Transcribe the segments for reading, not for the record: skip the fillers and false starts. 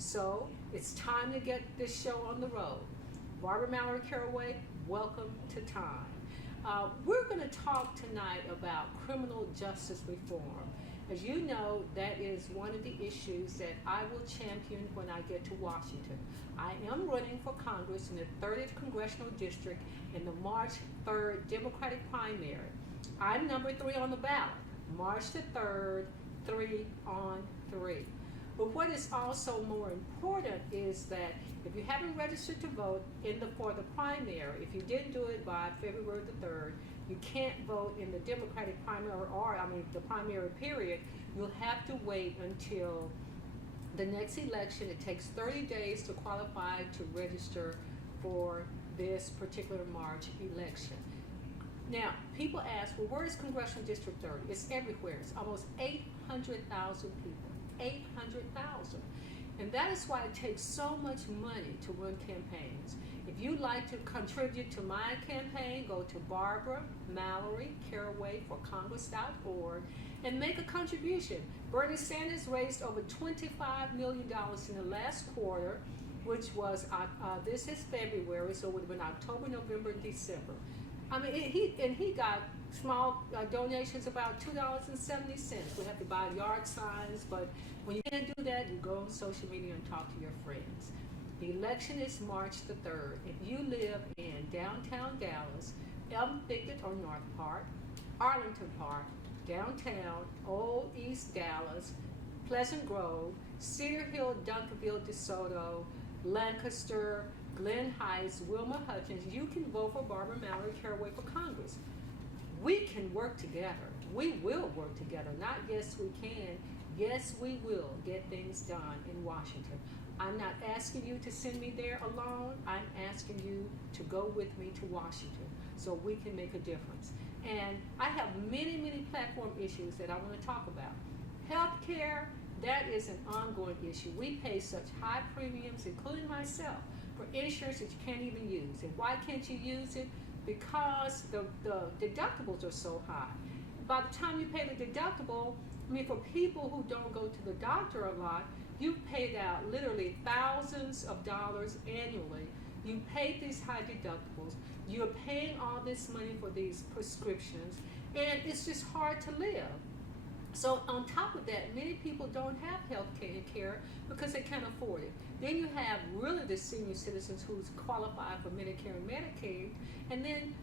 So it's time to get this show on the road. Barbara Mallory Caraway, welcome to Time. We're going to talk tonight about criminal justice reform. As you know, that is one of the issues that I will champion when I get to Washington. I am running for Congress in the 30th Congressional District in the March 3rd Democratic primary. I'm number 3 on the ballot. March the 3rd, 3 on 3. But what is also more important is that if you haven't registered to vote for the primary, if you didn't do it by February the 3rd, you can't vote in the Democratic primary the primary period. You'll have to wait until the next election. It takes 30 days to qualify to register for this particular March election. Now, people ask, well, where is Congressional District 30? It's everywhere. It's almost 800,000 people. 800,000. And that is why it takes so much money to run campaigns. If you'd like to contribute to my campaign, go to Barbara Mallory Caraway for Congress.org and make a contribution. Bernie Sanders raised over $25 million in the last quarter, which was, this is February, so it would have been October, November, and December. He got small donations, about $2.70. We have to buy yard signs, but when you can't do that, you go on social media and talk to your friends. The election is March the 3rd. If you live in downtown Dallas, Elm Thicket or North Park, Arlington Park, downtown, Old East Dallas, Pleasant Grove, Cedar Hill, Duncanville, DeSoto, Lancaster, Glen Heights, Wilma Hutchins, you can vote for Barbara Mallory Caraway for Congress. We can work together. We will work together. Not yes we can, yes we will get things done in Washington. I'm not asking you to send me there alone. I'm asking you to go with me to Washington so we can make a difference. And I have many, many platform issues that I want to talk about. Healthcare, that is an ongoing issue. We pay such high premiums, including myself, for insurance that you can't even use. And why can't you use it? Because the deductibles are so high. By the time you pay the deductible, for people who don't go to the doctor a lot, you've paid out literally thousands of dollars annually. You paid these high deductibles. You're paying all this money for these prescriptions, and it's just hard to live. So on top of that, many people don't have health care because they can't afford it. Then you have really the senior citizens who's qualified for Medicare and Medicaid, and then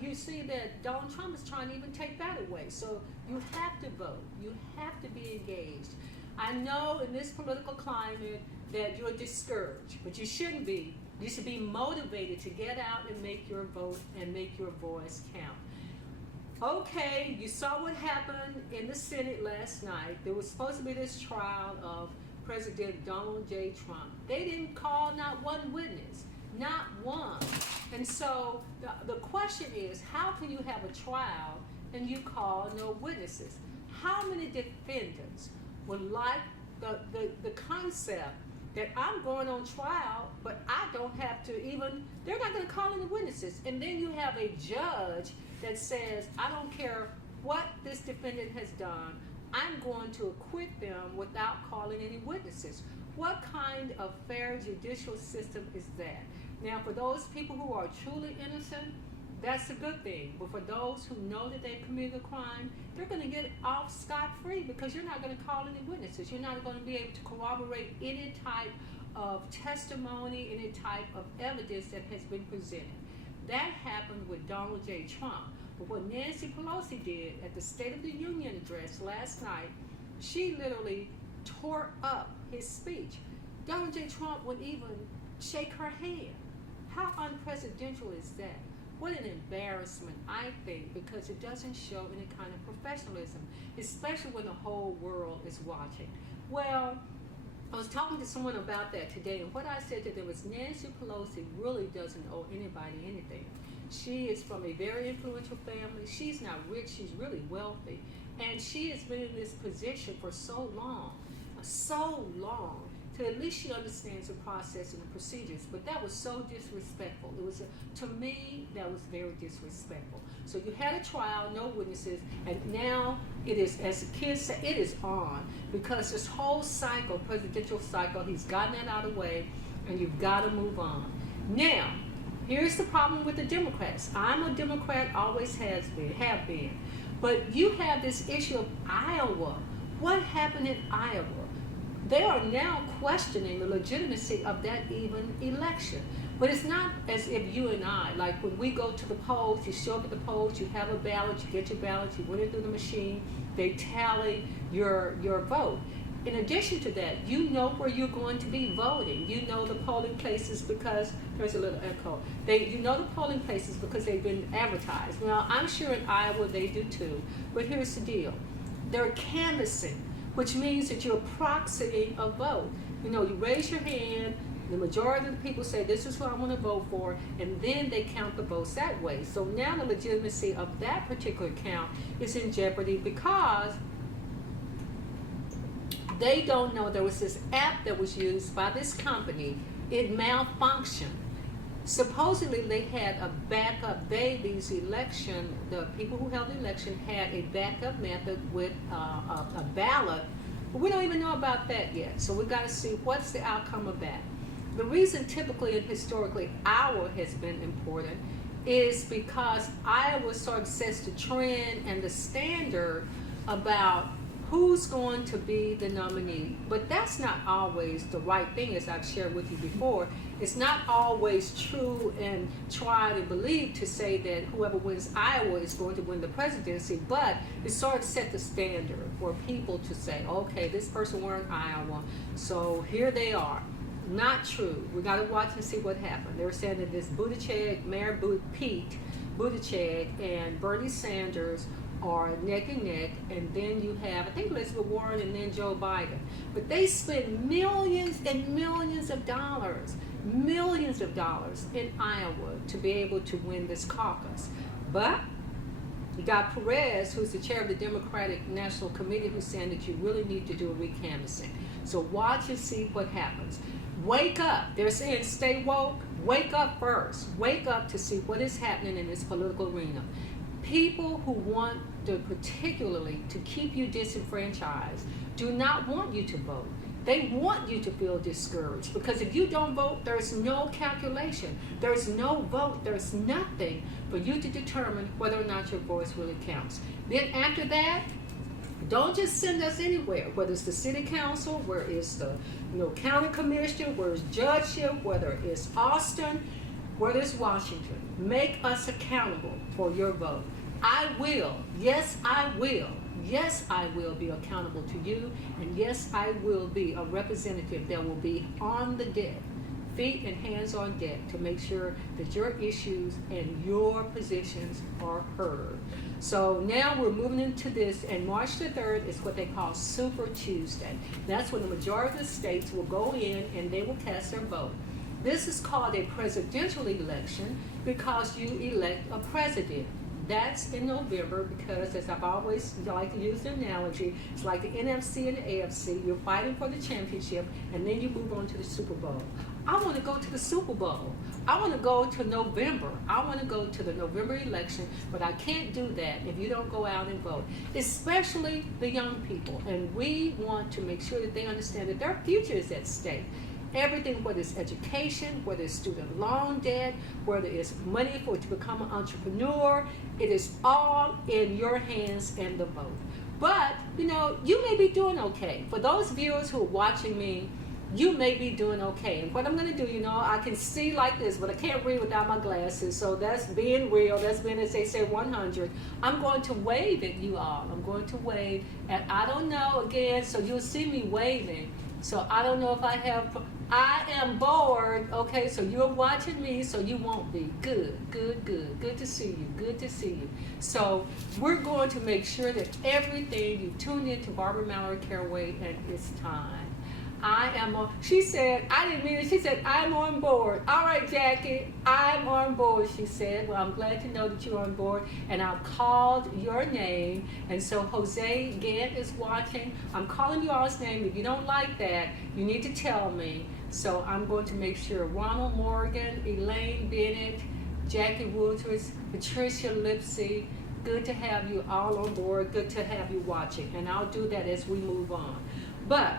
you see that Donald Trump is trying to even take that away. So you have to vote. You have to be engaged. I know in this political climate that you're discouraged, but you shouldn't be. You should be motivated to get out and make your vote and make your voice count. Okay, you saw what happened in the Senate last night. There was supposed to be this trial of President Donald J. Trump. They didn't call not one witness, not one. And so the question is, how can you have a trial and you call no witnesses? How many defendants would like the concept that I'm going on trial, but I don't have to even, they're not going to call any witnesses. And then you have a judge that says, I don't care what this defendant has done, I'm going to acquit them without calling any witnesses. What kind of fair judicial system is that? Now, for those people who are truly innocent, that's a good thing. But for those who know that they committed a crime, they're going to get off scot-free because you're not going to call any witnesses. You're not going to be able to corroborate any type of testimony, any type of evidence that has been presented. That happened with Donald J. Trump. But what Nancy Pelosi did at the State of the Union address last night, she literally tore up his speech. Donald J. Trump wouldn't even shake her hand. How unpresidential is that? What an embarrassment, I think, because it doesn't show any kind of professionalism, especially when the whole world is watching. Well, I was talking to someone about that today, and what I said to them was Nancy Pelosi really doesn't owe anybody anything. She is from a very influential family. She's not rich, she's really wealthy. And she has been in this position for so long, okay, at least she understands the process and the procedures. But that was so disrespectful. It was, to me, that was very disrespectful. So you had a trial, no witnesses, and now it is, as the kids say, it is on. Because this whole cycle, presidential cycle, he's gotten that out of the way, and you've got to move on. Now, here's the problem with the Democrats. I'm a Democrat, always have been. But you have this issue of Iowa. What happened in Iowa? They are now questioning the legitimacy of that even election. But it's not as if you and I, like when we go to the polls, you show up at the polls, you have a ballot, you get your ballot, you run it through the machine, they tally your vote. In addition to that, you know where you're going to be voting. You know the polling places because, there's a little echo, you know the polling places because they've been advertised. Now, I'm sure in Iowa they do too, but here's the deal. They're canvassing, which means that you're proxying a vote. You know, you raise your hand, the majority of the people say, this is who I want to vote for, and then they count the votes that way. So now the legitimacy of that particular count is in jeopardy because they don't know there was this app that was used by this company. It malfunctioned. Supposedly they had a backup, the people who held the election had a backup method with a ballot, but we don't even know about that yet. So we got to see what's the outcome of that. The reason typically and historically Iowa has been important is because Iowa sort of sets the trend and the standard about who's going to be the nominee. But that's not always the right thing, as I've shared with you before. It's not always true and tried and believed to say that whoever wins Iowa is going to win the presidency, but it sort of set the standard for people to say, okay, this person won Iowa, so here they are. Not true. We got to watch and see what happened. They were saying that this Mayor Pete Buttigieg and Bernie Sanders are neck and neck, and then you have, I think, Elizabeth Warren and then Joe Biden. But they spent millions and millions of dollars in Iowa to be able to win this caucus. But you got Perez, who's the chair of the Democratic National Committee, who's saying that you really need to do a recanvassing. So watch and see what happens. Wake up. They're saying stay woke. Wake up first. Wake up to see what is happening in this political arena. People who want to, particularly to keep you disenfranchised, do not want you to vote. They want you to feel discouraged because if you don't vote, there's no calculation. There's no vote. There's nothing for you to determine whether or not your voice really counts. Then after that, don't just send us anywhere, whether it's the city council, where it's the county commissioner, where it's judgeship, whether it's Austin, whether it's Washington. Make us accountable for your vote. I will, yes I will, yes I will be accountable to you, and yes I will be a representative that will be on the deck, feet and hands on deck, to make sure that your issues and your positions are heard. So now we're moving into this, and March the 3rd is what they call Super Tuesday. That's when the majority of the states will go in and they will cast their vote. This is called a presidential election because you elect a president. That's in November because, as I've always like to use the analogy, it's like the NFC and the AFC. You're fighting for the championship, and then you move on to the Super Bowl. I want to go to the Super Bowl. I want to go to November. I want to go to the November election, but I can't do that if you don't go out and vote, especially the young people. And we want to make sure that they understand that their future is at stake. Everything, whether it's education, whether it's student loan debt, whether it's money to become an entrepreneur, it is all in your hands and the vote. But, you may be doing okay. For those viewers who are watching me, you may be doing okay. And what I'm going to do, I can see like this, but I can't read without my glasses. So that's being real. That's being, as they say, 100. I'm going to wave at you all. I'm going to wave. And I don't know, again, so you'll see me waving. So I don't know if I am bored, okay, so you're watching me, so you won't be. Good to see you, good to see you. So we're going to make sure that everything, you tune in to Barbara Mallory Caraway, and it's time. I I am on. She said, I didn't mean it. She said, I'm on board. All right, Jackie, I'm on board, she said. Well, I'm glad to know that you're on board. And I've called your name. And so Jose Gant is watching. I'm calling you all's name. If you don't like that, you need to tell me. So I'm going to make sure. Ronald Morgan, Elaine Bennett, Jackie Woodwards, Patricia Lipsy. Good to have you all on board. Good to have you watching. And I'll do that as we move on. But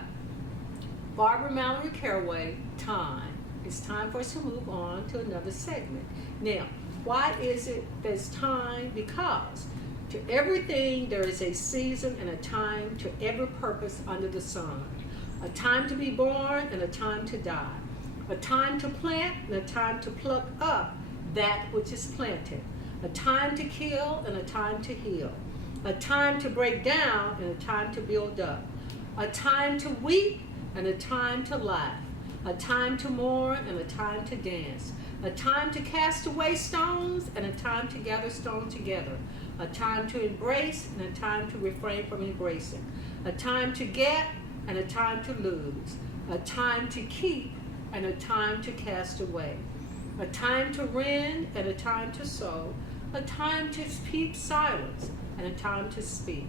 Barbara Mallory Caraway, time. It's time for us to move on to another segment. Now, why is it there's time? Because to everything there is a season and a time to every purpose under the sun. A time to be born and a time to die. A time to plant and a time to pluck up that which is planted. A time to kill and a time to heal. A time to break down and a time to build up. A time to weep and a time to laugh. A time to mourn and a time to dance. A time to cast away stones and a time to gather stones together. A time to embrace and a time to refrain from embracing. A time to get and a time to lose. A time to keep and a time to cast away. A time to rend and a time to sow. A time to keep silence and a time to speak.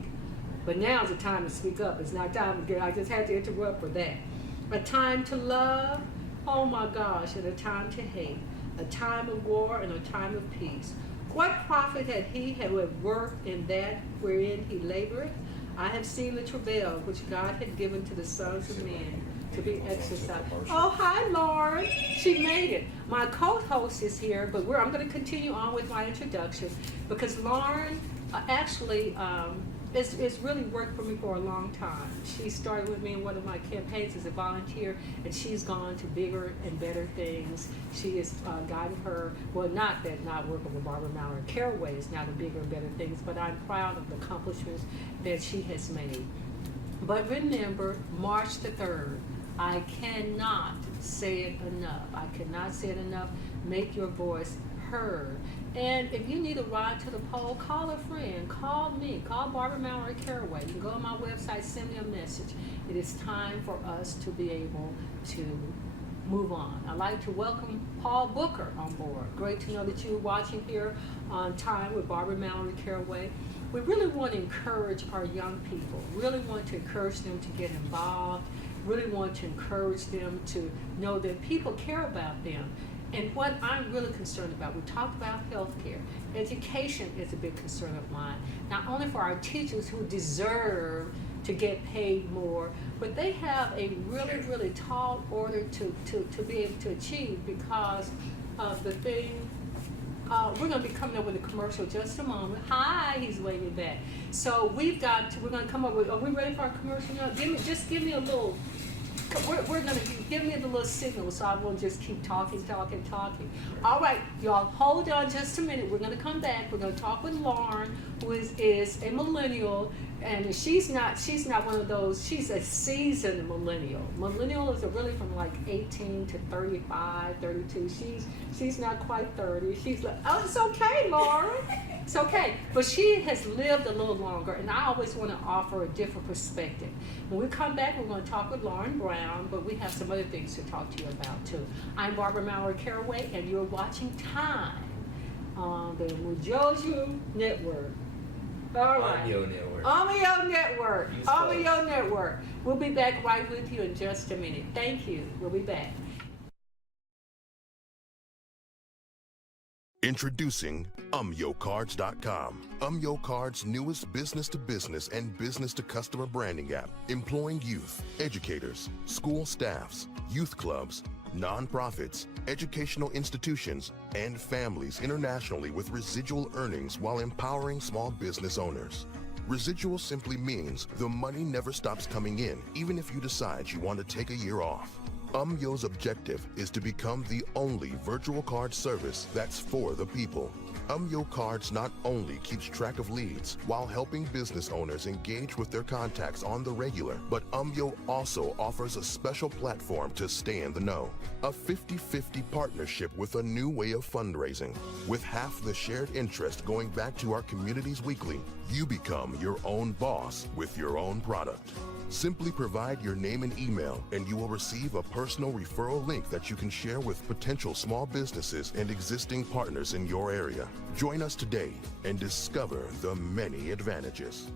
But now's the time to speak up. It's not time to get, I just had to interrupt for that. A time to love, oh my gosh, and a time to hate. A time of war and a time of peace. What profit had he who had worked in that wherein he labored? I have seen the travail which God had given to the sons of men to be exercised. Oh, hi, Lauren. She made it. My co-host is here, but I'm going to continue on with my introduction because Lauren actually it's really worked for me for a long time. She started with me in one of my campaigns as a volunteer, and she's gone to bigger and better things. She has gotten her, well, not that not working with Barbara Mallory Caraway is now the bigger and better things, but I'm proud of the accomplishments that she has made. But remember, March the 3rd, I cannot say it enough. I cannot say it enough. Make your voice heard. And if you need a ride to the poll, call a friend, call me, call Barbara Mallory Caraway. You can go on my website, send me a message. It is time for us to be able to move on. I'd like to welcome Paul Booker on board. Great to know that you're watching here on Time with Barbara Mallory Caraway. We really want to encourage our young people, really want to encourage them to get involved, really want to encourage them to know that people care about them. And what I'm really concerned about, we talked about healthcare. Education is a big concern of mine, not only for our teachers who deserve to get paid more, but they have a really, really tall order to be able to achieve because of the thing. We're going to be coming up with a commercial just a moment. Hi, he's waving back. So we're going to come up with, are we ready for our commercial now? Just give me a little, we're going to give me the little signal so I won't just keep talking. All right, y'all, hold on just a minute. We're going to come back. We're going to talk with Lauren, who is a millennial, and she's not one of those, she's a seasoned millennial. Millennials are really from like 18 to 35, 32. She's not quite 30. She's like, oh, it's okay, Lauren. It's okay. But she has lived a little longer, and I always want to offer a different perspective. When we come back, we're going to talk with Lauren Brown, but we have some other things to talk to you about, too. I'm Barbara Mallory Caraway, and you're watching Time on the Mujoju Network. All right. Omeo Network. Omeo Network. Omeo Network. We'll be back right with you in just a minute. Thank you. We'll be back. Introducing UmyoCards.com, UmyoCards' newest business-to-business and business-to-customer branding app, employing youth, educators, school staffs, youth clubs, nonprofits, educational institutions, and families internationally with residual earnings while empowering small business owners. Residual simply means the money never stops coming in, even if you decide you want to take a year off. Umyo's objective is to become the only virtual card service that's for the people. Umyo Cards not only keeps track of leads while helping business owners engage with their contacts on the regular, but Umyo also offers a special platform to stay in the know. A 50-50 partnership with a new way of fundraising. With half the shared interest going back to our communities weekly, you become your own boss with your own product. Simply provide your name and email, and you will receive a personal referral link that you can share with potential small businesses and existing partners in your area. Join us today and discover the many advantages.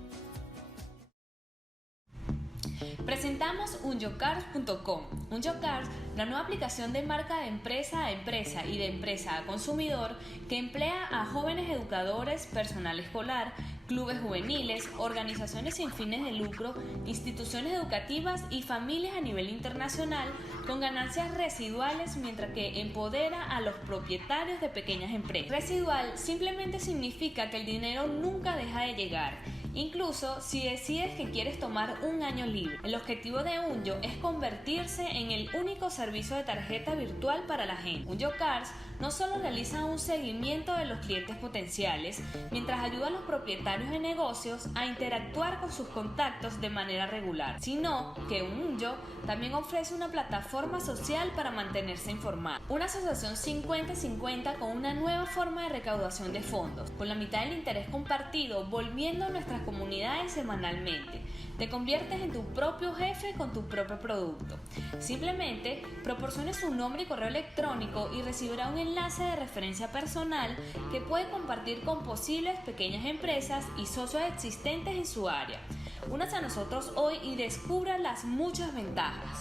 Presentamos unyocars.com. Unyocars, la nueva aplicación de marca de empresa a empresa y de empresa a consumidor que emplea a jóvenes educadores, personal escolar, clubes juveniles, organizaciones sin fines de lucro, instituciones educativas y familias a nivel internacional con ganancias residuales, mientras que empodera a los propietarios de pequeñas empresas. Residual simplemente significa que el dinero nunca deja de llegar, incluso si decides que quieres tomar un año libre. El objetivo de Unyo es convertirse en el único servicio de tarjeta virtual para la gente. Unyo Cards no solo realiza un seguimiento de los clientes potenciales, mientras ayuda a los propietarios de negocios a interactuar con sus contactos de manera regular, sino que Unyo también ofrece una plataforma social para mantenerse informado. Una asociación 50-50 con una nueva forma de recaudación de fondos, con la mitad del interés compartido, volviendo a nuestras comunidades semanalmente. Te conviertes en tu propio jefe con tu propio producto. Simplemente proporcione su nombre y correo electrónico y recibirá un enlace de referencia personal que puede compartir con posibles pequeñas empresas y socios existentes en su área. Únase a nosotros hoy y descubra las muchas ventajas.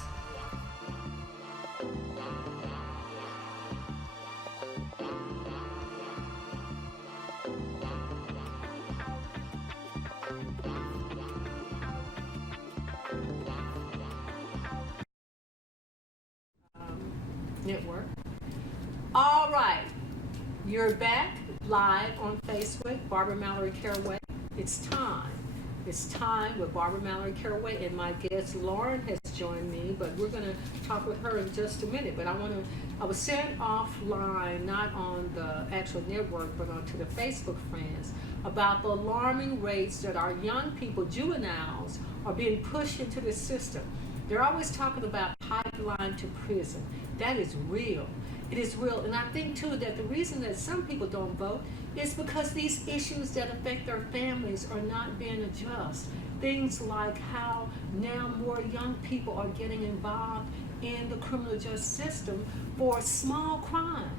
Network. All right, you're back live on Facebook, Barbara Mallory Caraway. It's time. It's time with Barbara Mallory Caraway, and my guest Lauren has joined me, but we're going to talk with her in just a minute. But I was sent offline, not on the actual network, but onto the Facebook friends, about the alarming rates that our young people, juveniles, are being pushed into the system. They're always talking about pipeline to prison. That is real. It is real. And I think, too, that the reason that some people don't vote is because these issues that affect their families are not being addressed. Things like how now more young people are getting involved in the criminal justice system for small crime.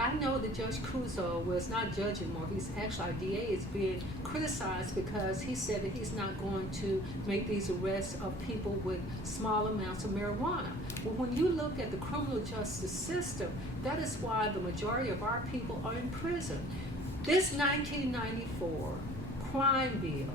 I know that Judge Cuso was not judge anymore. He's actually, our DA is being criticized because he said that he's not going to make these arrests of people with small amounts of marijuana. Well, when you look at the criminal justice system, that is why the majority of our people are in prison. This 1994 crime bill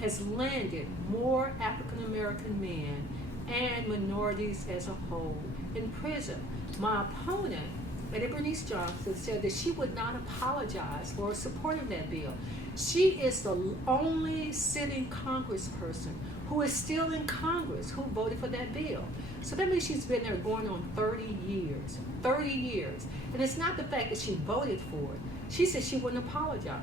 has landed more African American men and minorities as a whole in prison. My opponent, Eddie Bernice Johnson, said that she would not apologize for supporting that bill. She is the only sitting congressperson who is still in Congress who voted for that bill. So that means she's been there going on 30 years. 30 years. And it's not the fact that she voted for it. She said she wouldn't apologize.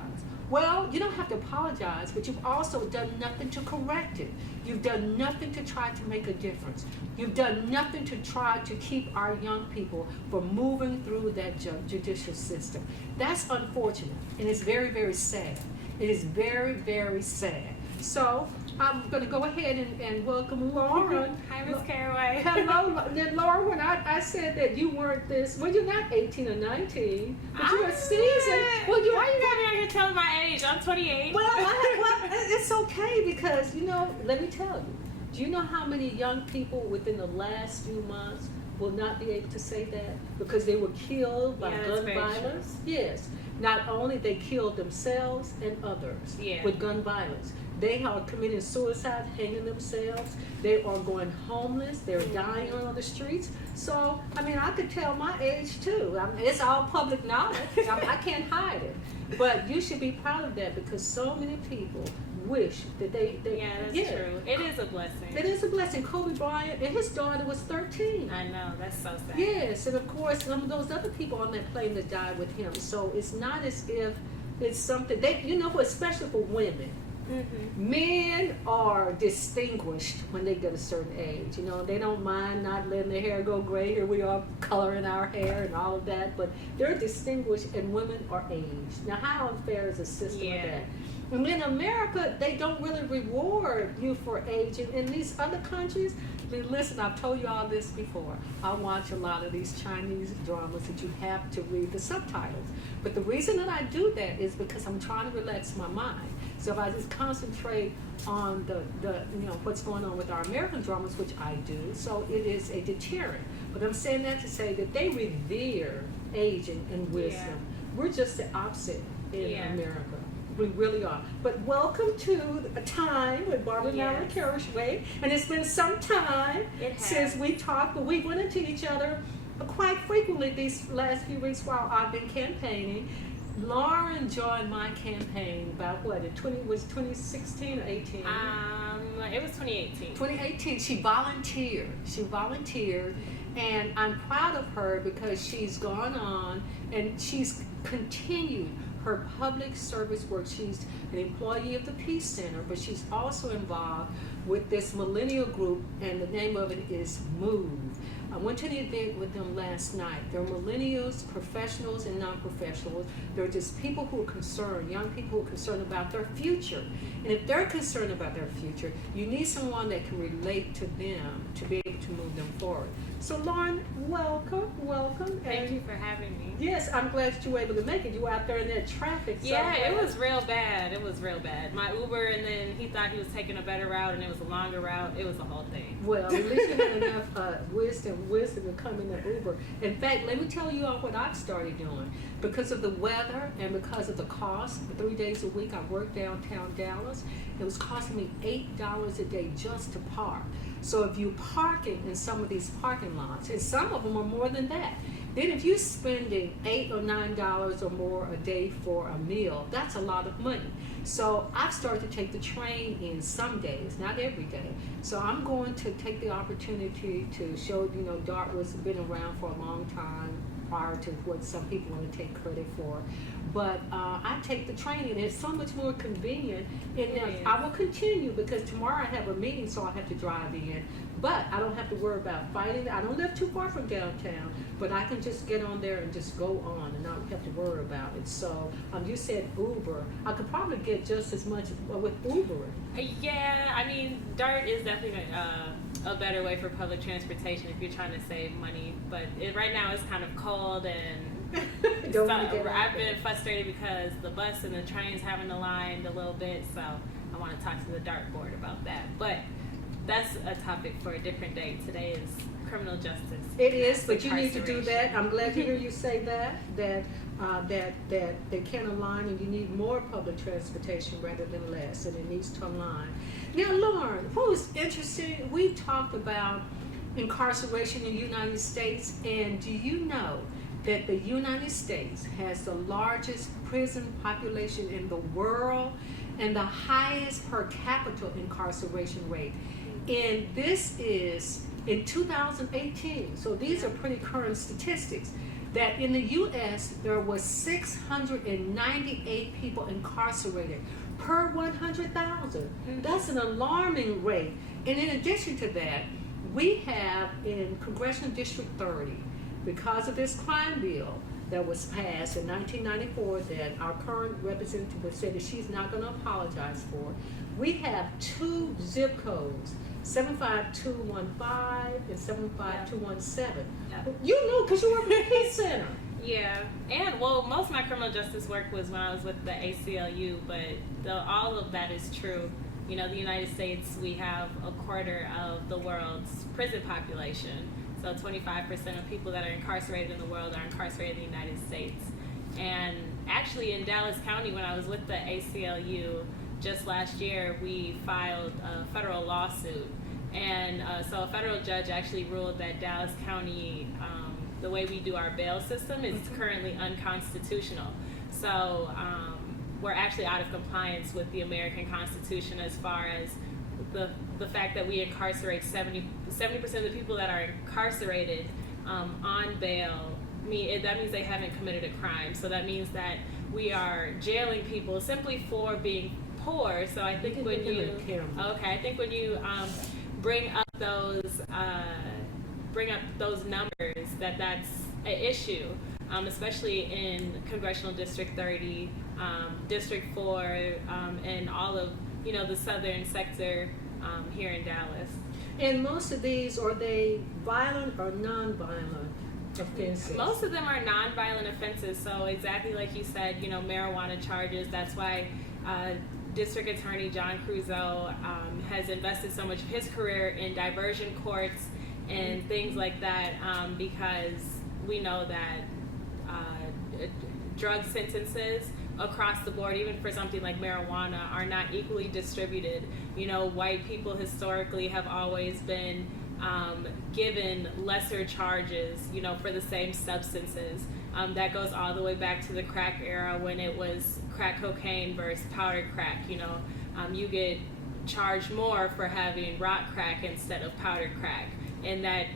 Well, you don't have to apologize, but you've also done nothing to correct it. You've done nothing to try to make a difference. You've done nothing to try to keep our young people from moving through that judicial system. That's unfortunate, and it's very, very sad. It is very, very sad. So I'm going to go ahead and welcome Lauren. Hi, Ms. Caraway. Hello. Then, Lauren, when I said that you weren't this, well, you're not 18 or 19, but you're a seasoned. Well, Why are you guys out here telling my age? I'm 28. Well, it's okay because, let me tell you. Do you know how many young people within the last few months will not be able to say that because they were killed by gun violence? Yes. Not only they killed themselves and others with gun violence. They are committing suicide, hanging themselves. They are going homeless. They're dying on the streets. So, I could tell my age too. It's all public knowledge. I can't hide it. But you should be proud of that because so many people wish that they yeah, that's true. It is a blessing. It is a blessing. Kobe Bryant and his daughter was 13. I know, that's so sad. Yes, and of course some of those other people on that plane that died with him. So it's not as if it's something especially for women. Mm-hmm. Men are distinguished when they get a certain age. They don't mind not letting their hair go gray. Here we are coloring our hair and all of that, but they're distinguished and women are aged. Now, how unfair is a system of that? And in America, they don't really reward you for aging. In these other countries, listen, I've told you all this before. I watch a lot of these Chinese dramas that you have to read the subtitles. But the reason that I do that is because I'm trying to relax my mind. So if I just concentrate on the what's going on with our American dramas, which I do, so it is a deterrent. But I'm saying that to say that they revere aging and wisdom. Yeah. We're just the opposite in Yeah. America. We really are. But welcome to A Time with Barbara Mallory Caraway. And it's been some time since we talked, but we went into each other quite frequently these last few weeks while I've been campaigning. Lauren joined my campaign about what? Was 2016 or 18? It was 2018. 2018. She volunteered, and I'm proud of her because she's gone on and she's continued her public service work. She's an employee of the Peace Center, but she's also involved with this millennial group, and the name of it is MOVE. I went to the event with them last night. They're millennials, professionals, and non-professionals. They're just people who are concerned, young people who are concerned about their future. And if they're concerned about their future, you need someone that can relate to them to be able to move them forward. So Lauren, welcome. Thank you for having me. Yes, I'm glad that you were able to make it. You were out there in that traffic. Yeah, it was real bad. My Uber, and then he thought he was taking a better route, and it was a longer route. It was the whole thing. Well, at least you had enough wisdom to come in the Uber. In fact, let me tell you all what I've started doing. Because of the weather and because of the cost, 3 days a week I work downtown Dallas. It was costing me $8 a day just to park. So if you're parking in some of these parking lots, and some of them are more than that, then if you're spending $8 or $9 or more a day for a meal, that's a lot of money. So I've started to take the train in some days, not every day. So I'm going to take the opportunity to show, Dartmouth's been around for a long time prior to what some people want to take credit for. But I take the train, and it's so much more convenient. And I will continue because tomorrow I have a meeting, so I'll have to drive in. But I don't have to worry about fighting. I don't live too far from downtown, but I can just get on there and just go on, and I don't have to worry about it. So you said Uber. I could probably get just as much with Uber. Yeah, I mean, DART is definitely a better way for public transportation if you're trying to save money. But right now it's kind of cold, and I've been frustrated because the bus and the train's having aligned a little bit. So I want to talk to the DART board about that. But that's a topic for a different day. Today is criminal justice. It is, but you need to do that. I'm glad to hear you say that they can align, and you need more public transportation rather than less, and it needs to align. Now, Lauren, what was interesting, we talked about incarceration in the United States, and do you know that the United States has the largest prison population in the world and the highest per capita incarceration rate? And this is in 2018, so these are pretty current statistics, that in the U.S. there was 698 people incarcerated per 100,000. That's an alarming rate. And in addition to that, we have in Congressional District 30, because of this crime bill that was passed in 1994 that our current representative has said that she's not going to apologize for, we have 2 zip codes, 75215 and 75217. You know, because you work at the Peace Center. Yeah, and most of my criminal justice work was when I was with the ACLU, but all of that is true. The United States, we have a quarter of the world's prison population. So 25% of people that are incarcerated in the world are incarcerated in the United States. And actually in Dallas County, when I was with the ACLU just last year, we filed a federal lawsuit. And so a federal judge actually ruled that Dallas County, the way we do our bail system is currently unconstitutional. So we're actually out of compliance with the American Constitution as far as the fact that we incarcerate 70% of the people that are incarcerated on bail. That means they haven't committed a crime. So that means that we are jailing people simply for being poor. So I think when you bring up those numbers, that's an issue. especially in Congressional District 30, District 4, and all of, the southern sector here in Dallas. And most of these, are they violent or non-violent offenses? Most of them are non-violent offenses. So exactly like you said, marijuana charges. That's why District Attorney John Crusoe has invested so much of his career in diversion courts and things like that, because we know that drug sentences across the board, even for something like marijuana, are not equally distributed. White people historically have always been given lesser charges, for the same substances. That goes all the way back to the crack era, when it was crack cocaine versus powdered crack. You get charged more for having rock crack instead of powdered crack, and that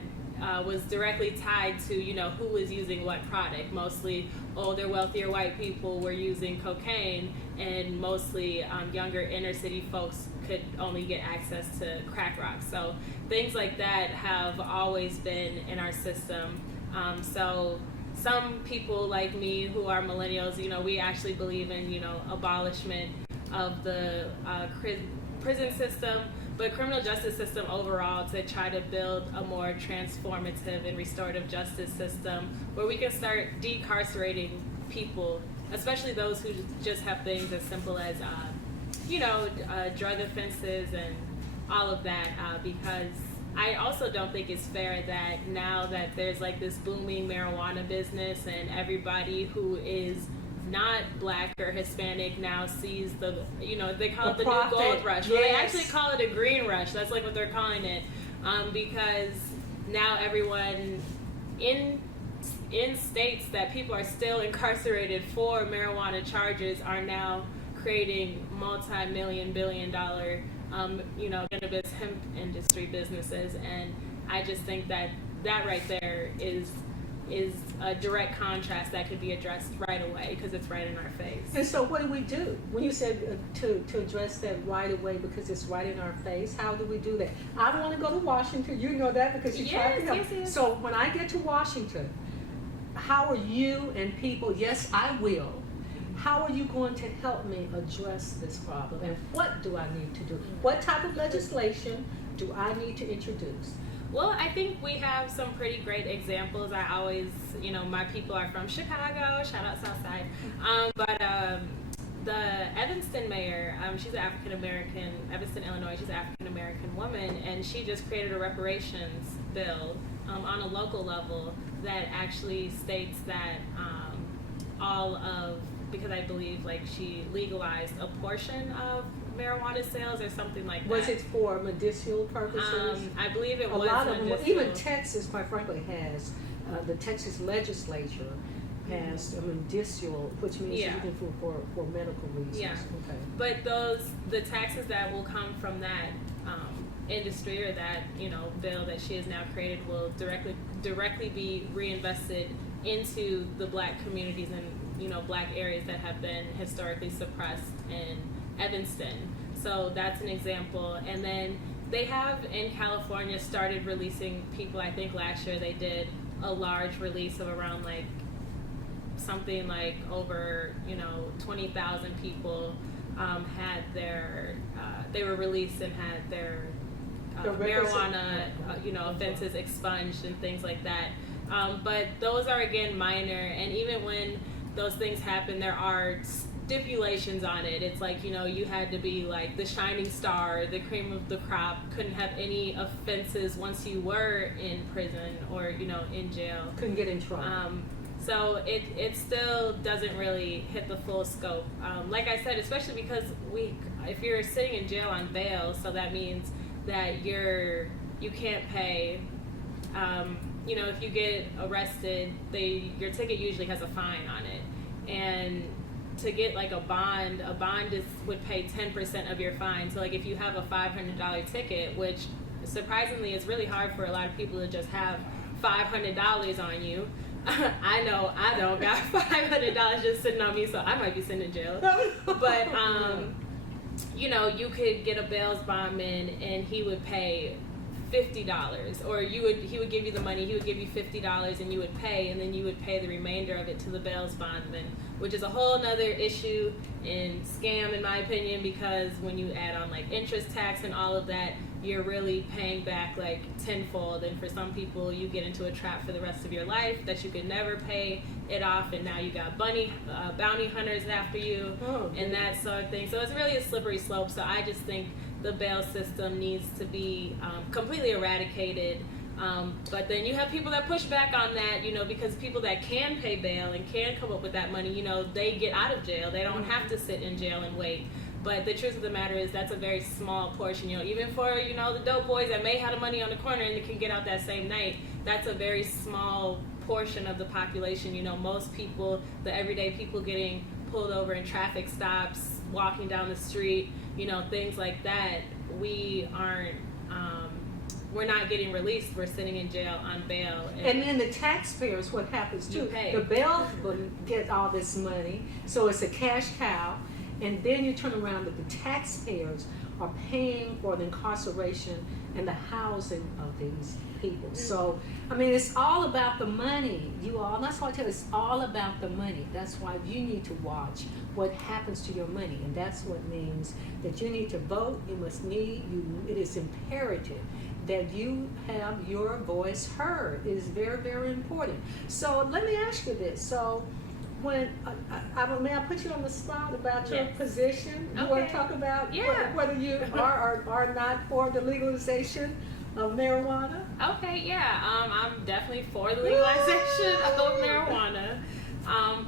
was directly tied to who was using what product. Mostly older, wealthier white people were using cocaine, and mostly younger inner city folks could only get access to crack rock. So things like that have always been in our system. So some people like me who are millennials, we actually believe in abolishment of the prison system, but criminal justice system overall, to try to build a more transformative and restorative justice system where we can start decarcerating people, especially those who just have things as simple as drug offenses and all of that, because I also don't think it's fair that now that there's like this booming marijuana business and everybody who is not black or Hispanic now sees they call it the new gold rush. Well, they actually call it a green rush. That's like what they're calling it, because now everyone in states that people are still incarcerated for marijuana charges are now creating multi-million, billion-dollar cannabis hemp industry businesses. And I just think that right there is a direct contrast that could be addressed right away, because it's right in our face. And so what do we do? When you said to address that right away because it's right in our face, how do we do that? I don't want to go to Washington. You know that because you tried to help. Yes. So when I get to Washington, how are you and people, yes, I will, how are you going to help me address this problem? And what do I need to do? What type of legislation do I need to introduce? Well, I think we have some pretty great examples. I always, my people are from Chicago, shout out Southside. But the Evanston mayor, she's an African-American, Evanston, Illinois, she's an African-American woman, and she just created a reparations bill on a local level that actually states that because I believe she legalized a portion of marijuana sales or something like that. Was it for medicinal purposes? I believe it was. A lot of them, even Texas, quite frankly, has the Texas legislature passed a medicinal, which means even for medical reasons. Yeah. Okay. But the taxes that will come from that industry or that bill that she has now created will directly be reinvested into the black communities and black areas that have been historically suppressed in Evanston. So that's an example. And then they have in California started releasing people. I think last year they did a large release of around something like over 20,000 people had their they were released and had their marijuana offenses expunged and things like that. But those are again minor, and even when those things happen, there are stipulations on it. It's you had to be the shining star, the cream of the crop, couldn't have any offenses once you were in prison or in jail. Couldn't get in trouble. So it still doesn't really hit the full scope. Like I said, especially because if you're sitting in jail on bail, so that means that you can't pay. If you get arrested, your ticket usually has a fine on it, and to get a bond would pay 10% of your fine. So if you have a $500 ticket, which surprisingly is really hard for a lot of people to just have $500 on you. I know I don't got $500 just sitting on me, so I might be sitting in jail. But you could get a bail bondman and he would pay $50, or he would give you the money, he would give you $50 and you would pay, and then you would pay the remainder of it to the bail bondsman, which is a whole nother issue and scam in my opinion, because when you add on like interest, tax, and all of that, you're really paying back like tenfold, and for some people you get into a trap for the rest of your life that you could never pay it off, and now you got bounty hunters after you, and that sort of thing. So it's really a slippery slope. So I just think the bail system needs to be completely eradicated. But then you have people that push back on that, you know, because people that can pay bail and can come up with that money, you know, they get out of jail. They don't have to sit in jail and wait. But the truth of the matter is that's a very small portion, you know, even for, you know, the dope boys that may have the money on the corner and they can get out that same night, that's a very small portion of the population. You know, most people, the everyday people getting pulled over in traffic stops, walking down the street, you know, things like that, we're not getting released. We're sitting in jail on bail. And then the taxpayers, what happens too? The bail get all this money, so it's a cash cow. And then you turn around that the taxpayers are paying for the incarceration and the housing of these people. So, I mean, it's all about the money, you all. That's why I tell you, it's all about the money. That's why you need to watch what happens to your money. And that's what means that you need to vote. It is imperative that you have your voice heard. It is very, very important. So let me ask you this. So, when may I put you on the spot about your position? You want to talk about whether you are or are not for the legalization of marijuana? Okay, I'm definitely for the legalization of marijuana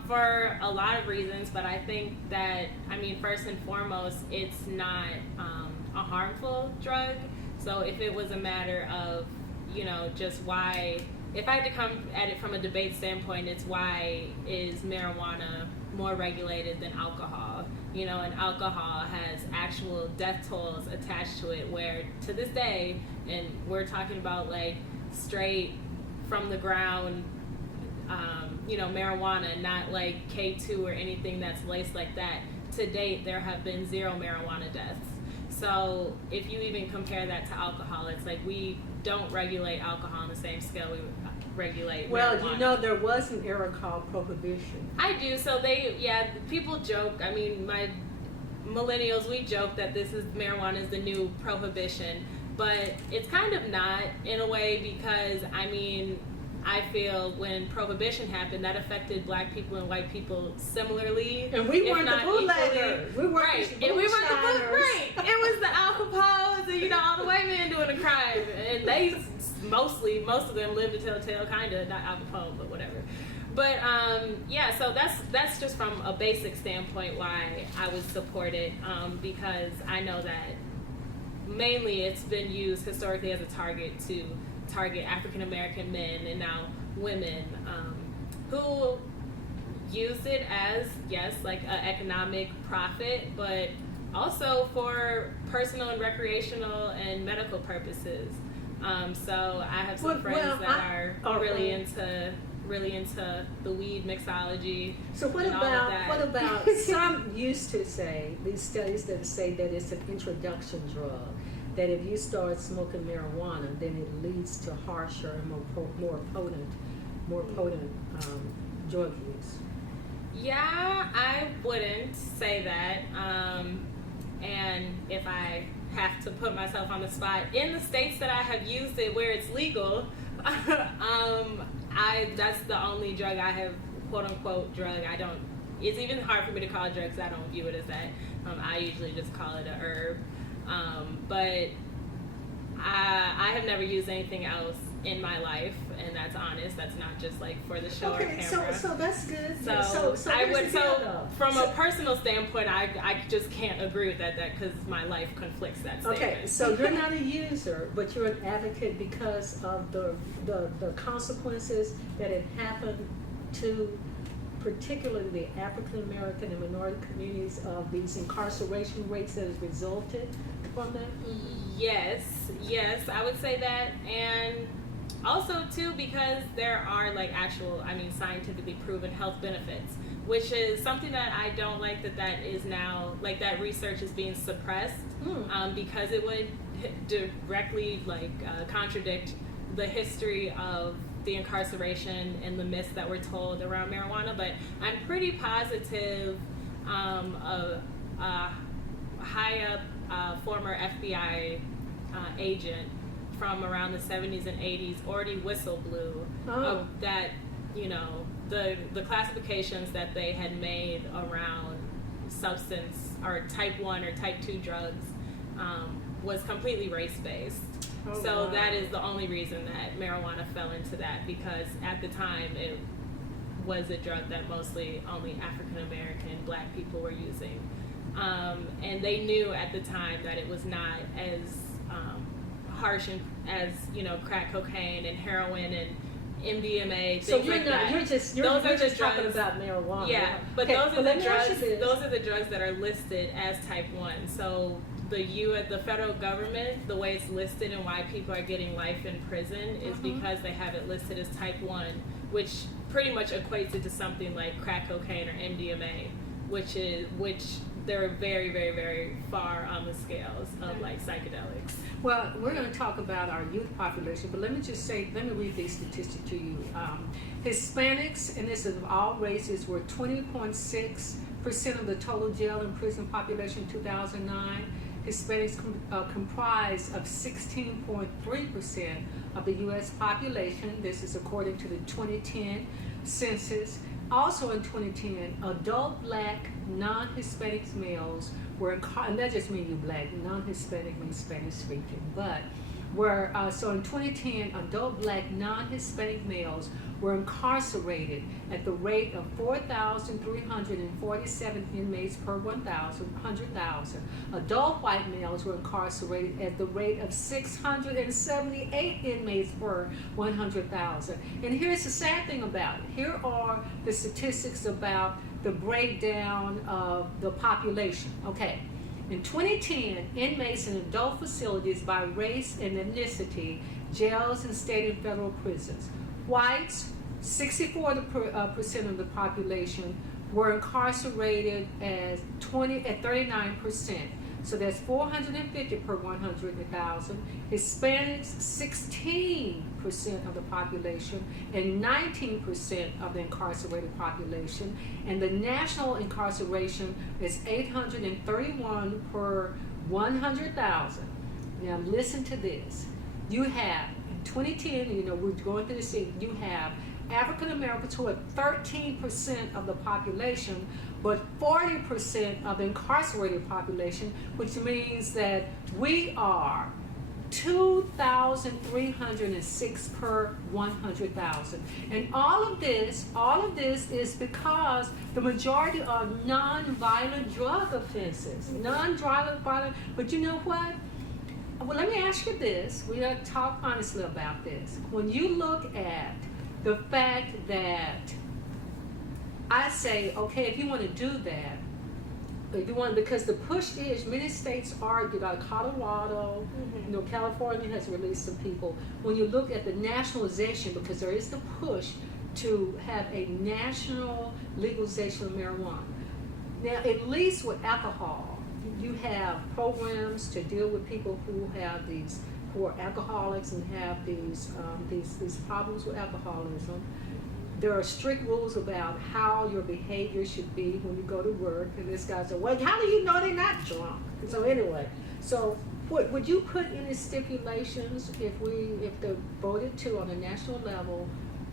for a lot of reasons, but I think that, I mean, first and foremost, it's not a harmful drug. So if it was a matter of, you know, just why, if I had to come at it from a debate standpoint, it's why is marijuana more regulated than alcohol? You know, and alcohol has actual death tolls attached to it, where to this day, and we're talking about like straight from the ground, you know, marijuana, not like K2 or anything that's laced like that. To date, there have been 0 marijuana deaths. So if you even compare that to alcohol, it's like we don't regulate alcohol on the same scale we regulate marijuana. You know, there was an era called prohibition. I do. So people joke. I mean, my millennials, we joke that marijuana is the new prohibition, but it's kind of not in a way, because I mean, I feel when prohibition happened, that affected black people and white people similarly. And we weren't the bootleggers. We weren't right. And we weren't the right. It was the Al and, you know, all the white men doing the crime. And they most of them lived to tell tale, kind of, not Al Capone, but whatever. But so that's just from a basic standpoint why I would support it, because I know that mainly it's been used historically as a target to target African American men and now women, who use it as, yes, like an economic profit, but also for personal and recreational and medical purposes. So I have some friends that are really into the weed mixology. So what about some used to say, these studies that say that it's an introduction drug, that if you start smoking marijuana, then it leads to harsher and more potent drug use. Yeah, I wouldn't say that. And if I have to put myself on the spot, in the states that I have used it where it's legal, that's the only drug I have, quote unquote drug. It's even hard for me to call it drugs. I don't view it as that. I usually just call it a herb. But I have never used anything else in my life, and that's honest. That's not just like for the show or camera. So that's good. So from a personal standpoint, I just can't agree with that because my life conflicts that statement. Okay, so you're not a user, but you're an advocate because of the consequences that have happened to particularly the African American and minority communities of these incarceration rates that has resulted from that? Yes, I would say that. And also too, because there are like actual, scientifically proven health benefits, which is something that I don't like that is now, like that research is being suppressed, because it would directly contradict the history of the incarceration and the myths that were told around marijuana, but I'm pretty positive a high up former FBI agent from around the 70s and 80s already whistle blew that, you know, the classifications that they had made around substance or type 1 or type 2 drugs was completely race-based. So that is the only reason that marijuana fell into that, because at the time it was a drug that mostly only African American, Black people were using. And they knew at the time that it was not as harsh as, you know, crack cocaine and heroin and MDMA, things so you're like not, that. you're just talking about marijuana. Yeah, but okay, those are the drugs that are listed as type 1. So the federal government, the way it's listed and why people are getting life in prison is because they have it listed as type 1, which pretty much equates it to something like crack cocaine or MDMA, which they're very, very, very far on the scales of like psychedelics. Well, we're going to talk about our youth population, but let me read these statistics to you. Hispanics, and this is of all races, were 20.6% of the total jail and prison population in 2009. Hispanics comprise of 16.3% of the U.S. population. This is according to the 2010 census. Also in 2010, adult Black non-Hispanic males were, and that just means you Black, non-Hispanic means Spanish speaking, but so in 2010, adult Black non-Hispanic males were incarcerated at the rate of 4,347 inmates per 100,000. Adult white males were incarcerated at the rate of 678 inmates per 100,000. And here's the sad thing about it. Here are the statistics about the breakdown of the population. Okay. In 2010, inmates in adult facilities by race and ethnicity, jails and state and federal prisons. Whites, 64% of the population, were incarcerated at 39%. So that's 450 per 100,000. Hispanics, 16% of the population and 19% of the incarcerated population. And the national incarceration is 831 per 100,000. Now listen to this. You have, in 2010, you know, we're going through the scene, you have African Americans who are 13% of the population, but 40% of the incarcerated population, which means that we are 2,306 per 100,000. And all of this is because the majority are non-violent drug offenses. Non-violent, but you know what? Well, let me ask you this. We got to talk honestly about this. When you look at the fact that I say, okay, if you want to do that, if you want, because the push is, many states argue, like Colorado, you know, California has released some people. When you look at the nationalization, because there is the push to have a national legalization of marijuana. Now, at least with alcohol, you have programs to deal with people who have these, who are alcoholics and have these problems with alcoholism. There are strict rules about how your behavior should be when you go to work. And this guy said, well, how do you know they're not drunk? So anyway, so would you put any stipulations if they're voted to on a national level,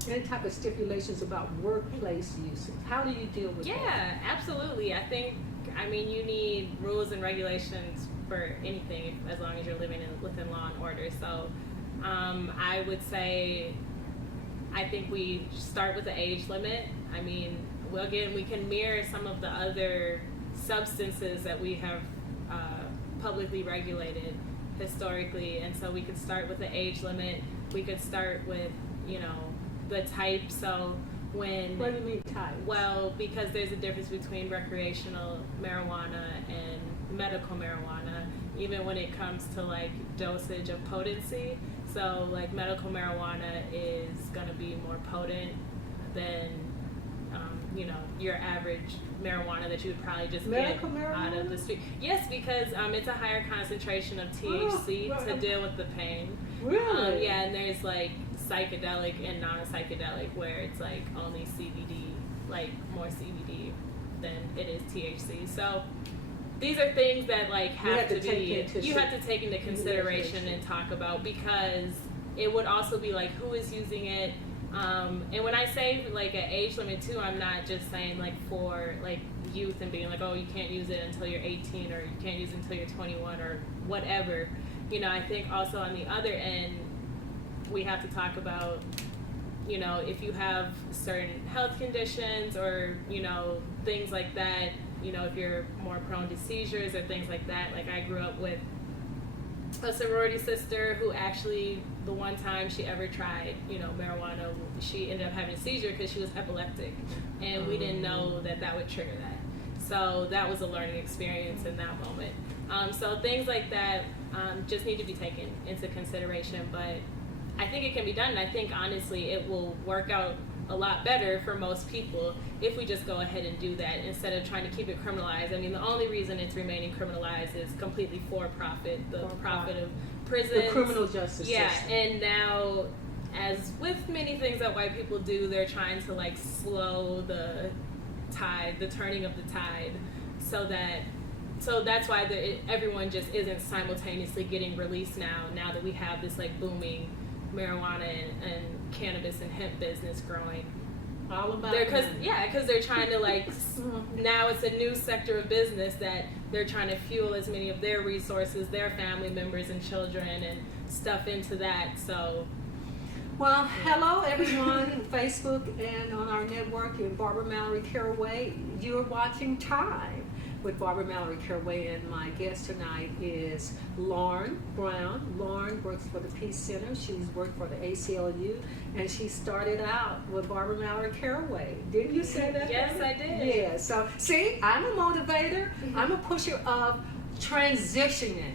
any type of stipulations about workplace usage? How do you deal with that? Yeah, absolutely. I mean, you need rules and regulations for anything as long as you're living within law and order. So I would say, I think we start with the age limit. I mean, well, again, we can mirror some of the other substances that we have publicly regulated historically, and so we could start with the age limit. We could start with, you know, the type. So when, what do you mean type? Well, because there's a difference between recreational marijuana and medical marijuana, even when it comes to like dosage of potency. So like medical marijuana is going to be more potent than your average marijuana that you would probably just Medical get marijuana? out of the street. Yes, because it's a higher concentration of THC to deal with the pain. Really? Yeah, and there's like psychedelic and non-psychedelic where it's like only CBD, like more CBD than it is THC. So these are things that like you have to take into consideration and talk about, because it would also be like who is using it. And when I say like an age limit too, I'm not just saying like for like youth and being like, oh, you can't use it until you're 18 or you can't use it until you're 21 or whatever. I think also on the other end, we have to talk about, if you have certain health conditions or, things like that, if you're more prone to seizures or things like that. Like I grew up with a sorority sister who actually, the one time she ever tried, marijuana, she ended up having a seizure because she was epileptic, and we didn't know that would trigger that. So that was a learning experience in that moment. So things like that just need to be taken into consideration, but I think it can be done, and I think honestly it will work out a lot better for most people if we just go ahead and do that instead of trying to keep it criminalized. I mean, the only reason it's remaining criminalized is completely for profit, the profit of prisons, the criminal justice system. And now, as with many things that white people do, they're trying to like slow the tide, the turning of the tide, so that's why everyone just isn't simultaneously getting released now that we have this like booming marijuana and cannabis and hemp business growing. All about because they're trying to like now it's a new sector of business that they're trying to fuel as many of their resources, their family members and children and stuff into that. So well, hello everyone, Facebook and on our network, and Barbara Mallory Caraway. You're watching Time with Barbara Mallory Caraway, and my guest tonight is Lauren Brown. Lauren works for the Peace Center. She's worked for the ACLU, and she started out with Barbara Mallory Caraway. Didn't you say that? Yes, Barbara? I did. Yeah, so see, I'm a motivator. I'm a pusher of transitioning,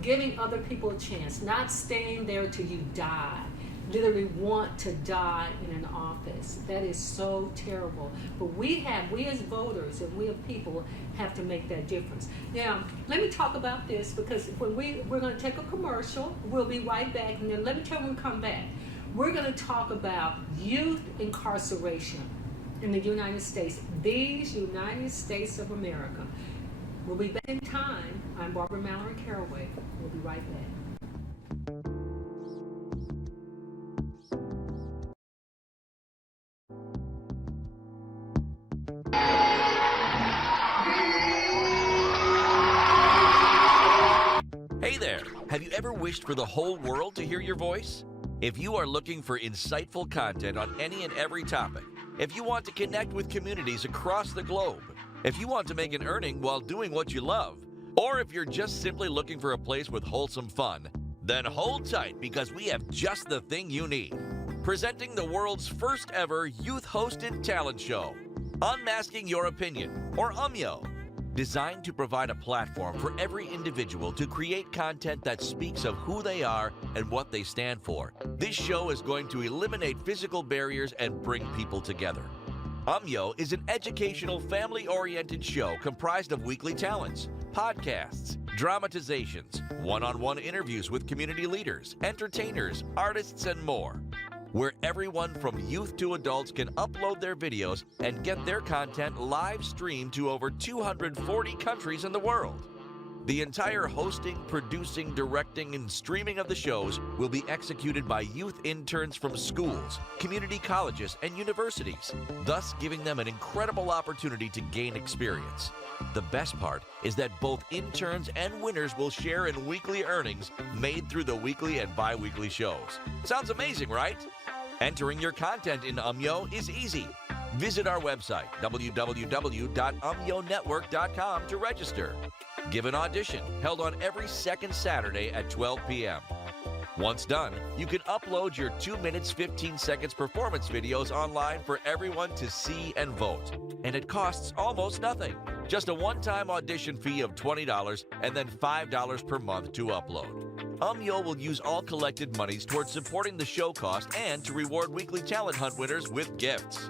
giving other people a chance, not staying there till you die. Literally want to die in an office. That is so terrible. But we as voters and we as people have to make that difference. Now, let me talk about this, because when we're going to take a commercial, we'll be right back, and then let me tell you when we come back. We're going to talk about youth incarceration in the United States, these United States of America. We'll be back in Time. I'm Barbara Mallory Caraway. We'll be right back. Hey there! Have you ever wished for the whole world to hear your voice? If you are looking for insightful content on any and every topic, if you want to connect with communities across the globe, if you want to make an earning while doing what you love, or if you're just simply looking for a place with wholesome fun, then hold tight, because we have just the thing you need. Presenting the world's first ever youth-hosted talent show, Unmasking Your Opinion, or UMYO. Designed to provide a platform for every individual to create content that speaks of who they are and what they stand for. This show is going to eliminate physical barriers and bring people together. UMYO is an educational, family-oriented show comprised of weekly talents, podcasts, dramatizations, one-on-one interviews with community leaders, entertainers, artists, and more, where everyone from youth to adults can upload their videos and get their content live streamed to over 240 countries in the world. The entire hosting, producing, directing, and streaming of the shows will be executed by youth interns from schools, community colleges, and universities, thus giving them an incredible opportunity to gain experience. The best part is that both interns and winners will share in weekly earnings made through the weekly and bi-weekly shows. Sounds amazing, right? Entering your content in UMYO is easy. Visit our website, www.umyonetwork.com, to register. Give an audition, held on every second Saturday at 12 p.m. Once done, you can upload your 2 minutes 15 seconds performance videos online for everyone to see and vote. And it costs almost nothing. Just a one-time audition fee of $20 and then $5 per month to upload. UMYO will use all collected monies towards supporting the show cost and to reward weekly talent hunt winners with gifts.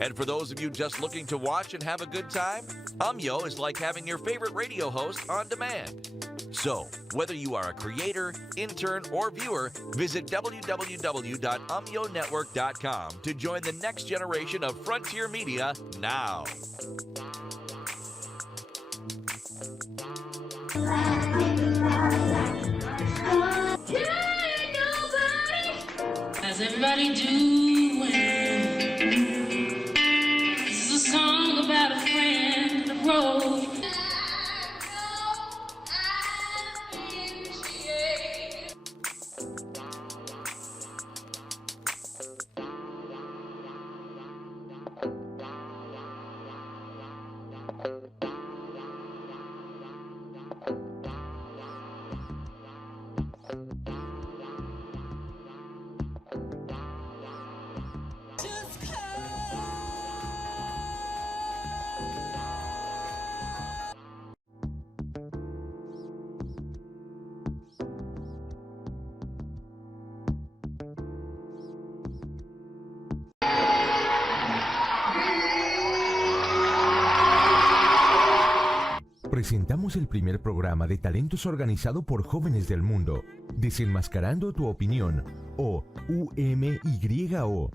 And for those of you just looking to watch and have a good time, Umyo is like having your favorite radio host on demand. So, whether you are a creator, intern, or viewer, visit www.umyonetwork.com to join the next generation of frontier media now. How's everybody doing? This is a song about a friend on the road. Presentamos el primer programa de talentos organizado por jóvenes del mundo, Desenmascarando tu Opinión, o UMYO.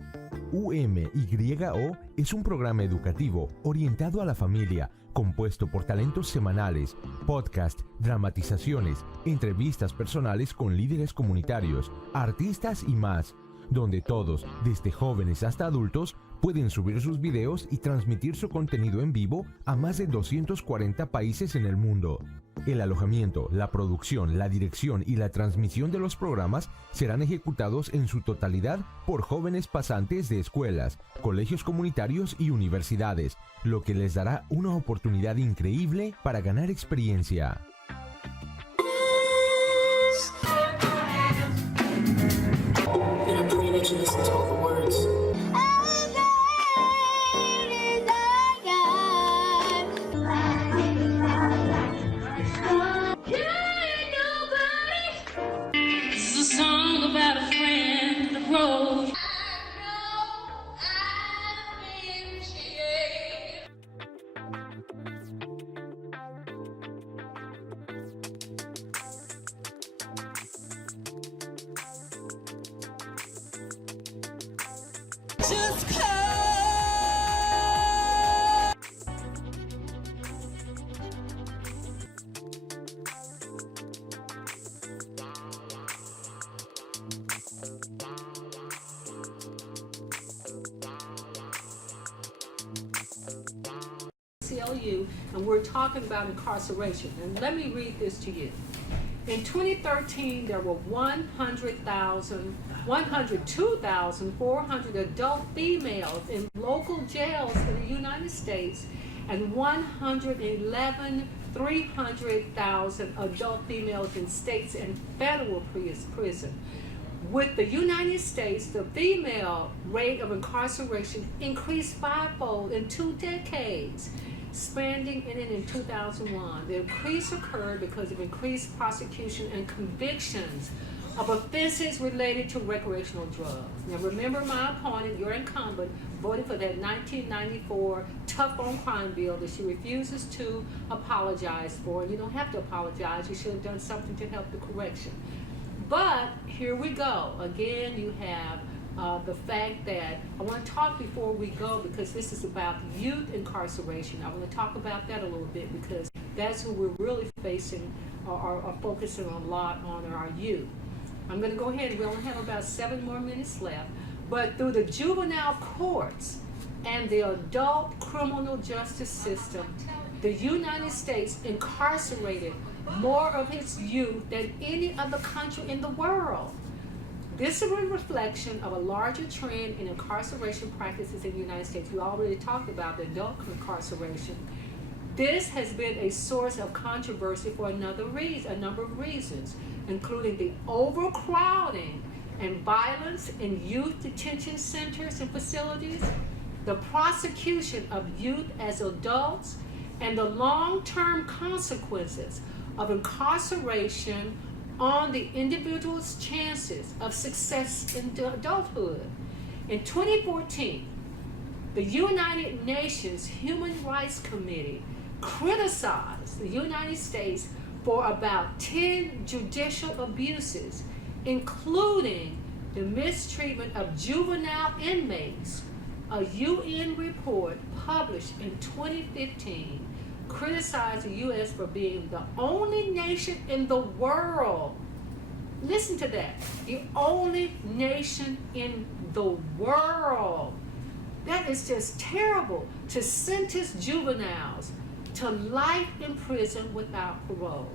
UMYO es un programa educativo orientado a la familia, compuesto por talentos semanales, podcast, dramatizaciones, entrevistas personales con líderes comunitarios, artistas y más, donde todos, desde jóvenes hasta adultos, pueden subir sus videos y transmitir su contenido en vivo a más de 240 países en el mundo. El alojamiento, la producción, la dirección y la transmisión de los programas serán ejecutados en su totalidad por jóvenes pasantes de escuelas, colegios comunitarios y universidades, lo que les dará una oportunidad increíble para ganar experiencia. ACLU, and we're talking about incarceration. And let me read this to you. In 2013, there were 102,400 adult females in local jails in the United States and 300,000 adult females in states and federal prison. With the United States, the female rate of incarceration increased fivefold in 2 decades, expanding in 2001. The increase occurred because of increased prosecution and convictions of offenses related to recreational drugs. Now remember, my opponent, your incumbent, voted for that 1994 tough on crime bill that she refuses to apologize for. And you don't have to apologize. You should have done something to help the correction. But here we go. Again, you have the fact that I want to talk before we go, because this is about youth incarceration. I want to talk about that a little bit, because that's who we're really facing or focusing a lot on, our youth. I'm going to go ahead. We only have about 7 more minutes left. But through the juvenile courts and the adult criminal justice system, the United States incarcerated more of its youth than any other country in the world. This is a reflection of a larger trend in incarceration practices in the United States. We already talked about the adult incarceration. This has been a source of controversy for a number of reasons, including the overcrowding and violence in youth detention centers and facilities, the prosecution of youth as adults, and the long-term consequences of incarceration on the individual's chances of success in adulthood. In 2014, The United Nations Human Rights Committee criticized the United States for about 10 judicial abuses, including the mistreatment of juvenile inmates. A UN report published in 2015 criticized the U.S. for being the only nation in the world, listen to that, the only nation in the world, that is just terrible, to sentence juveniles to life in prison without parole.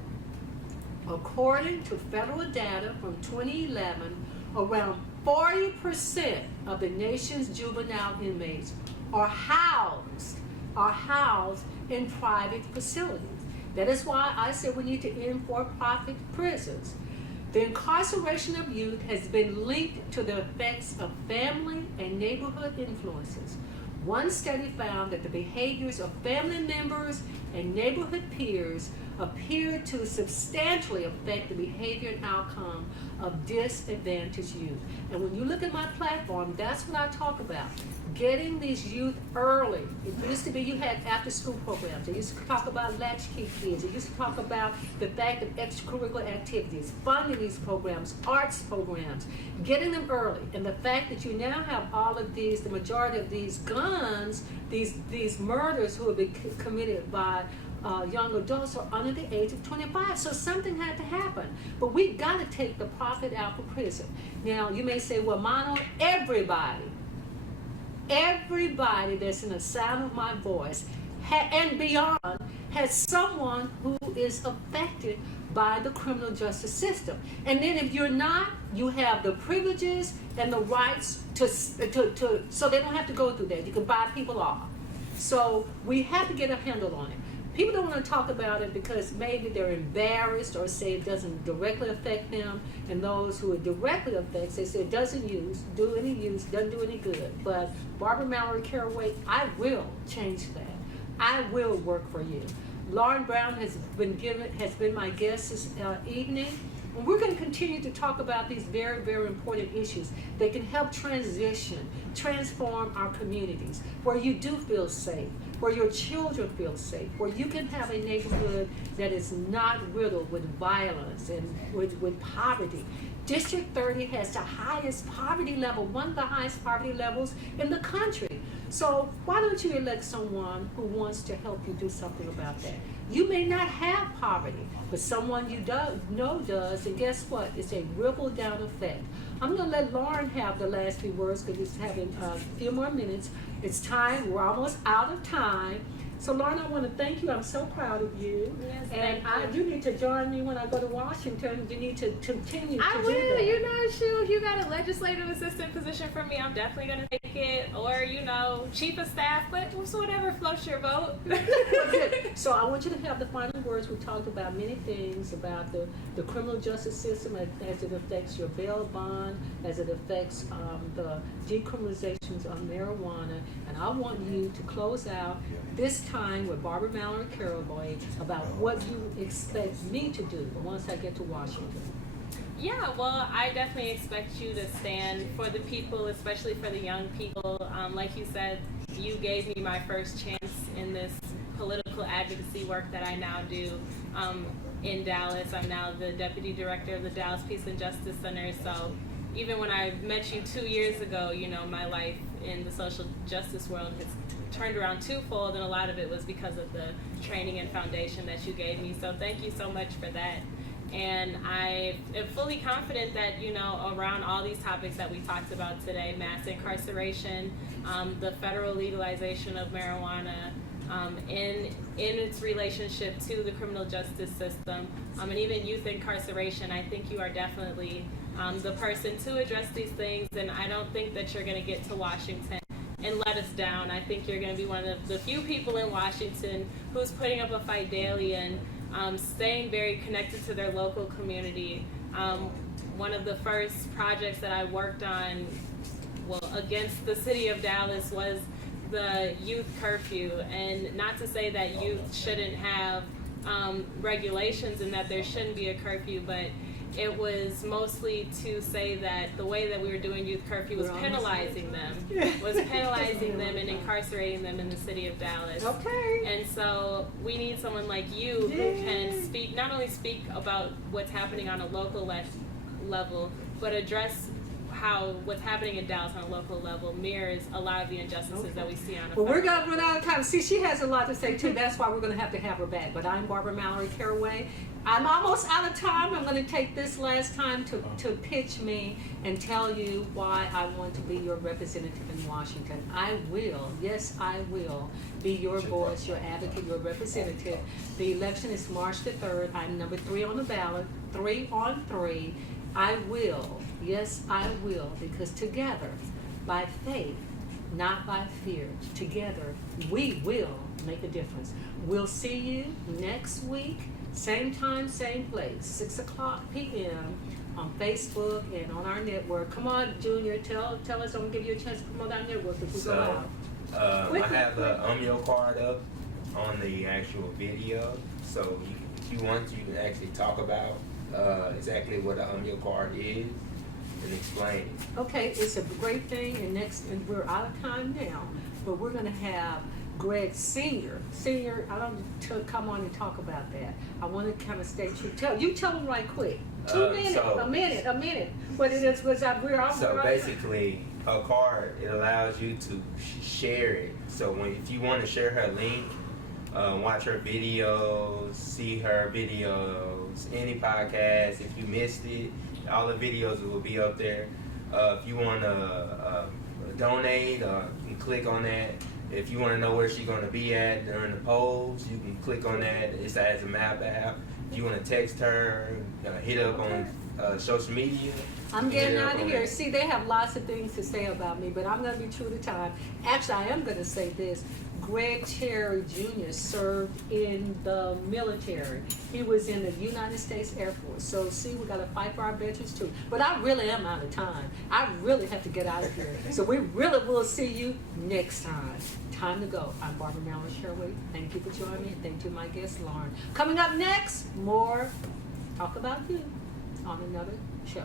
According to federal data from 2011, around 40% of the nation's juvenile inmates are housed in private facilities. That is why I said we need to end for-profit prisons. The incarceration of youth has been linked to the effects of family and neighborhood influences. One study found that the behaviors of family members and neighborhood peers appear to substantially affect the behavior and outcome of disadvantaged youth. And when you look at my platform, that's what I talk about. Getting these youth early. It used to be you had after-school programs. They used to talk about latchkey kids. They used to talk about the fact of extracurricular activities, funding these programs, arts programs, getting them early. And the fact that you now have all of these, the majority of these guns, these murders who have been committed by young adults are under the age of 25. So something had to happen. But we've got to take the profit out of prison. Now, you may say, well, Mono, everybody that's in the sound of my voice and beyond has someone who is affected by the criminal justice system. And then if you're not, you have the privileges and the rights to so they don't have to go through that. You can buy people off. So we have to get a handle on it. People don't want to talk about it because maybe they're embarrassed or say it doesn't directly affect them. And those who it directly affects, they say it doesn't do any good. But Barbara Mallory Caraway, I will change that. I will work for you. Lauren Brown has been my guest this evening. And we're going to continue to talk about these very, very important issues that can help transform our communities, where you do feel safe, where your children feel safe, where you can have a neighborhood that is not riddled with violence and with poverty. District 30 has the highest poverty level, one of the highest poverty levels in the country. So why don't you elect someone who wants to help you do something about that? You may not have poverty, but someone you know does, and guess what? It's a ripple down effect. I'm going to let Lauren have the last few words because he's having a few more minutes. It's time. We're almost out of time. So, Lauren, I want to thank you. I'm so proud of you. Yes, and you need to join me when I go to Washington. You need to continue to do will. that. You know, shoot, if you got a legislative assistant position for me, I'm definitely going to take it. Or, chief of staff, but whatever floats your boat. So I want you to have the final words. We talked about many things, about the criminal justice system as it affects your bail bond, as it affects the decriminalizations of marijuana. And I want you to close out this time with Barbara Mallory Caraway about what you expect me to do once I get to Washington. Yeah, well, I definitely expect you to stand for the people, especially for the young people. Like you said, you gave me my first chance in this political advocacy work that I now do in Dallas. I'm now the deputy director of the Dallas Peace and Justice Center. So even when I met you 2 years ago, my life in the social justice world has turned around twofold, and a lot of it was because of the training and foundation that you gave me. So thank you so much for that. And I am fully confident that, around all these topics that we talked about today, mass incarceration, the federal legalization of marijuana, in its relationship to the criminal justice system, and even youth incarceration, I think you are definitely the person to address these things. And I don't think that you're going to get to Washington and let us down. I think you're going to be one of the few people in Washington who's putting up a fight daily and staying very connected to their local community. One of the first projects that I worked on, against the city of Dallas, was the youth curfew. And not to say that youth shouldn't have regulations and that there shouldn't be a curfew, but it was mostly to say that the way that we were doing youth curfew was penalizing them, and incarcerating them in the city of Dallas. Okay. And so we need someone like you who can speak, not only speak about what's happening on a local level, but address how what's happening in Dallas on a local level mirrors a lot of the injustices that we see on a Well, we're federal going to run out of time. See, she has a lot to say, too. That's why we're going to have her back. But I'm Barbara Mallory Caraway. I'm almost out of time. I'm going to take this last time to pitch me and tell you why I want to be your representative in Washington. I will, yes, I will be your voice, your advocate, your representative. The election is March the 3rd. I'm number 3 on the ballot, 3 on 3. I will, yes, I will, because together, by faith, not by fear, together, we will make a difference. We'll see you next week, same time, same place, 6 o'clock p.m. on Facebook and on our network. Come on, Junior, tell us, I'm going to give you a chance to promote our network if we go out. I have the Your Card up on the actual video, so if you want, you can actually talk about exactly what a Your Card is and explain it. Okay, it's a great thing, and we're out of time now, but we're going to have Greg Senior, I don't to come on and talk about that. I want to kind of stay true. Tell them right quick. 2 minutes, a minute. What it is was that we're all. So basically, her card, it allows you to share it. So if you want to share her link, watch her videos, see her videos, any podcast. If you missed it, all the videos will be up there. If you want to donate, you can click on that. If you want to know where she's going to be at during the polls, you can click on that. It has a map app. If you want to text her, hit up on social media. I'm getting out of here. See, they have lots of things to say about me, but I'm going to be true to time. Actually, I am going to say this. Greg Terry Jr. served in the military. He was in the United States Air Force. So, see, we got to fight for our veterans, too. But I really am out of time. I really have to get out of here. So we really will see you next time. Time to go. I'm Barbara Mallory Caraway. Thank you for joining me. Thank you, my guest, Lauren. Coming up next, more Talk About You on another show.